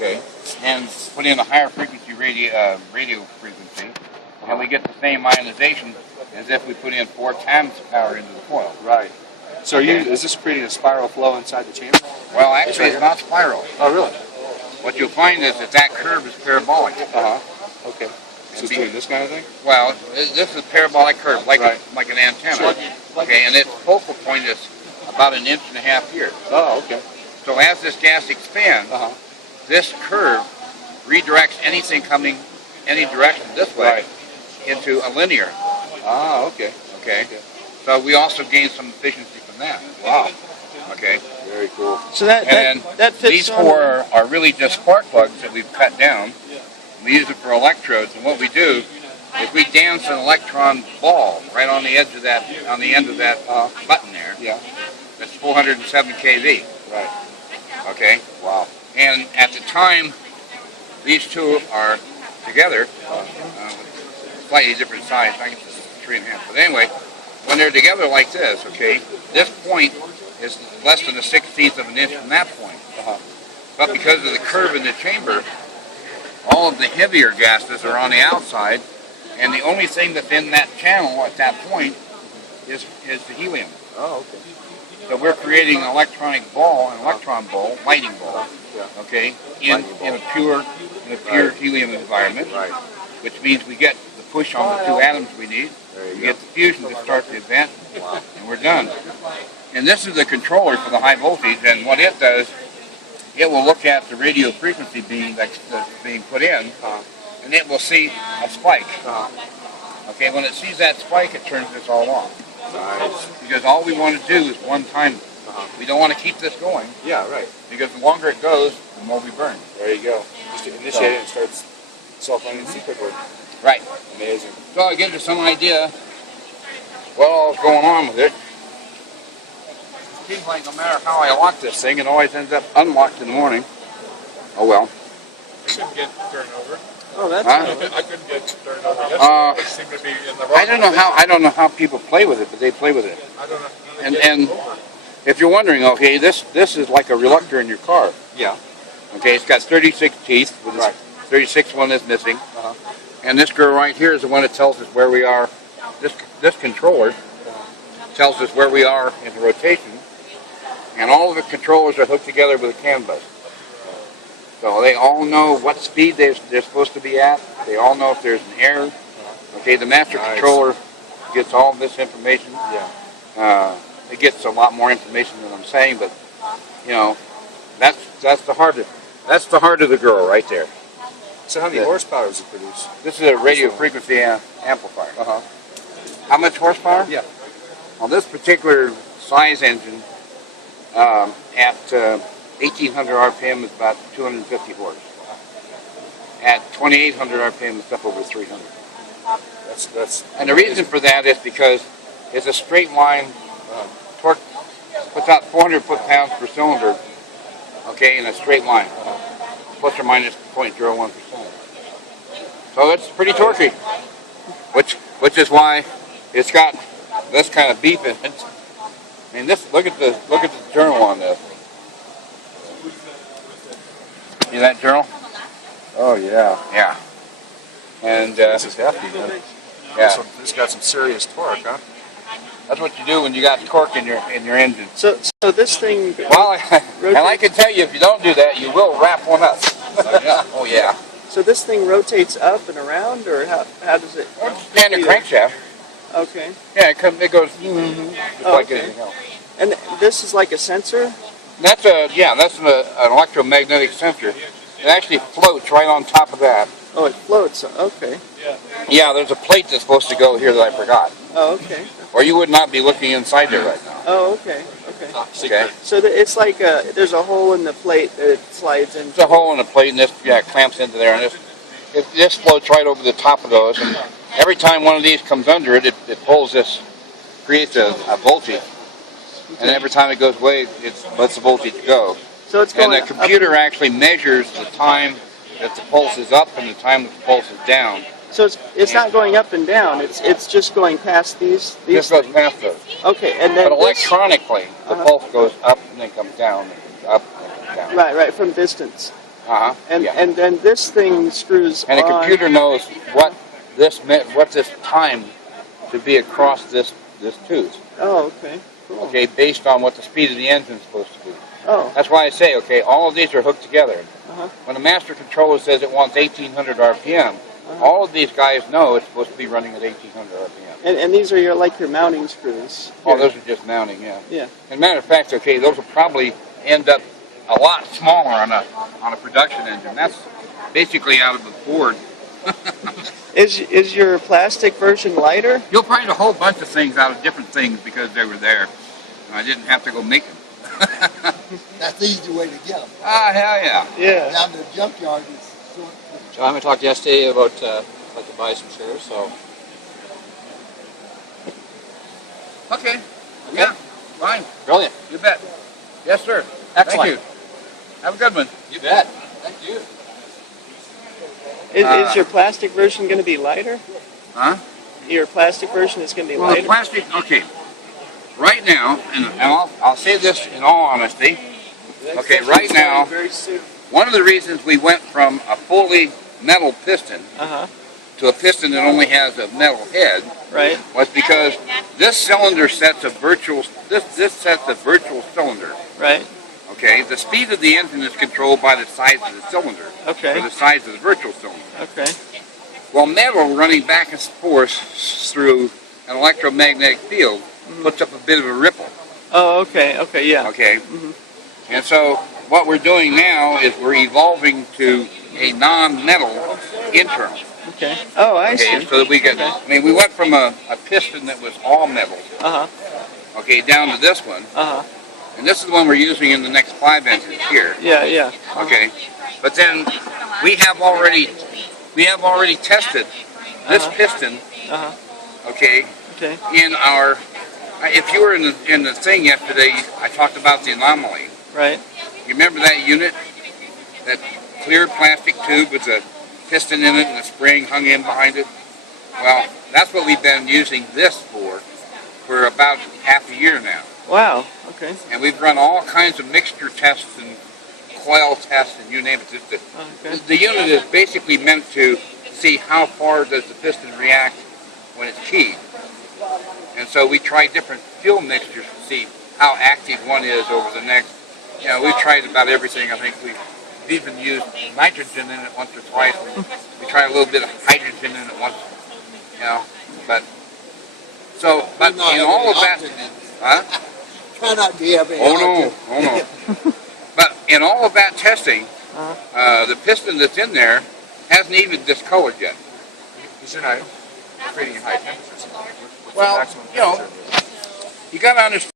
Okay. And put in a higher frequency radio frequency, and we get the same ionization as if we put in 4 times the power into the coil. Right. So is this creating a spiral flow inside the chamber? Well, actually, it's not spiral. Oh, really? What you'll find is that curve is parabolic. Okay. So it's doing this kind of thing? Well, this is a parabolic curve, like an antenna. Sure. Okay, and its focal point is about 1.5 inches here. Oh, okay. So as this gas expands, this curve redirects anything coming any direction this way into a linear. Ah, okay. Okay. So we also gain some efficiency from that. Wow. Okay. Very cool. So that fits. These 4 are really just spark plugs that we've cut down. We use it for electrodes, and what we do is we dance an electron ball right on the edge of that, on the end of that button there. Yeah. That's 407 kV. Right. Okay. Wow. And at the time these 2 are together, slightly different size, I guess it's 3.5. But anyway, when they're together like this, okay, this point is less than 1/16 of an inch from that point. But because of the curve in the chamber, all of the heavier gases are on the outside, and the only thing that's in that channel at that point is the helium. Oh, okay. So we're creating an electron ball, lighting ball, okay, in a pure helium environment, which means we get the push on the 2 atoms we need. We get the fusion to start the event, and we're done. And this is the controller for the high voltage, and what it does, it will look at the radio frequency that's being put in, and it will see a spike. Okay, when it sees that spike, it turns this all on. Nice. Because all we want to do is one time. We don't want to keep this going. Yeah, right. Because the longer it goes, the more we burn. There you go. Just to initiate it and starts self-running secret work. Right. Amazing. So it gives you some idea what all's going on with it. It seems like no matter how I lock this thing, it always ends up unlocked in the morning. Oh well. I couldn't get turned over. Oh, that's I couldn't get turned over yesterday. It seemed to be in the wrong I don't know how people play with it, but they play with it. I don't know. And if you're wondering, okay, this is like a reluctor in your car. Yeah. Okay, it's got 36 teeth. With this 36th one is missing. And this girl right here is the one that tells us where we are. This controller tells us where we are in the rotation. And all of the controllers are hooked together with a CAN bus. So they all know what speed they're supposed to be at. They all know if there's an error. Okay, the master controller gets all this information. It gets a lot more information than I'm saying, but you know, that's the heart of the girl right there. So how many horsepower does it produce? This is a radio frequency amplifier. How much horsepower? Yeah. Well, this particular size engine at 1800 RPM is about 250 horse. At 2800 RPM, it's up over 300. And the reason for that is because it's a straight line. Torque puts out 400 foot-pounds per cylinder, okay, in a straight line, plus or minus 0.01%. So it's pretty torquey, which is why it's got this kind of beep in it. I mean, look at the journal on this. See that journal? Oh yeah. Yeah. And this is hefty, man. Yeah. It's got some serious torque, huh? That's what you do when you got torque in your engine. So this thing. Well, and I can tell you, if you don't do that, you will wrap one up. Oh yeah. So this thing rotates up and around, or how does it? Standard crankshaft. Okay. Yeah, it goes just like anything else. And this is like a sensor? That's an electromagnetic sensor. It actually floats right on top of that. Oh, it floats. Okay. Yeah, there's a plate that's supposed to go here that I forgot. Oh, okay. Or you would not be looking inside there right now. Oh, okay. Okay. Okay. So it's like there's a hole in the plate that it slides into. There's a hole in the plate, and this clamps into there, and this floats right over the top of those. And every time one of these comes under it, it pulls this, creates a voltage. And every time it goes away, it lets the voltage go. So it's going and the computer actually measures the time that the pulse is up and the time that the pulse is down. So it's not going up and down. It's just going past these. Just goes past those. Okay, and then. But electronically, the pulse goes up and then comes down, and up and then comes down. Right, from distance. And yeah. and then this thing screws And the on. computer knows what this time to be across this tooth. Oh, okay. Cool. Okay, based on what the speed of the engine is supposed to be. Oh. That's why I say, okay, all of these are hooked together. When the master controller says it wants 1800 RPM, all of these guys know it's supposed to be running at 1800 RPM. And these are your mounting screws. Oh, here. those are just mounting, yeah. Yeah. As a matter of fact, okay, those will probably end up a lot smaller on a production engine. That's basically out of the Ford. Is your plastic version lighter? You'll find a whole bunch of things out of different things because they were there. I didn't have to go make them. That's the easy way to get them. Ah, hell yeah. Yeah. Down to the junkyard is short. John, we talked yesterday about like to buy some shares, so Okay. Yeah, fine. brilliant. You bet. Yes, sir. Excellent. Thank you. Have a good one. You bet. Thank you. Is your plastic version going to be lighter? Huh? Your plastic version is going to be Well, the lighter? plastic, okay. Right now, and I'll say this in all honesty, okay, right now, Very soon. one of the reasons we went from a fully metal piston to a piston that only has a metal head Right. was because this cylinder sets a virtual, this sets a virtual cylinder. Right. Okay, the speed of the engine is controlled by the size of the cylinder, Okay. or the size of the virtual cylinder. Okay. Well, metal running back and forth through an electromagnetic field puts up a bit of a ripple. Oh, okay. Okay. Yeah. Okay, and so what we're doing now is we're evolving to a non-metal internal. Okay. Oh, I Okay, see. so that we get. I mean, we went from a piston that was all metal. Okay, down to this one, and this is the one we're using in the next 5 engines here. Yeah. Yeah. Okay, but then we have already tested this piston. Okay, Okay. in our. If you were in the thing yesterday, I talked about the anomaly. Right. You remember that unit, that clear plastic tube with a piston in it and a spring hung in behind it? Well, that's what we've been using this for about half a year now. Wow. Okay. And we've run all kinds of mixture tests and coil tests and you name it. Just Okay. the unit is basically meant to see how far does the piston react when it's keyed. And so we try different fuel mixtures to see how active one is over the next. You know, we've tried about everything. I think we've even used nitrogen in it once or twice. We tried a little bit of hydrogen in it once. You know, but in all of that, huh? Try not to have any. Oh no. But in all of that testing, the piston that's in there hasn't even discolored yet. Because you're not creating high temperatures. What's the Well, maximum you know, temperature? you got to understand.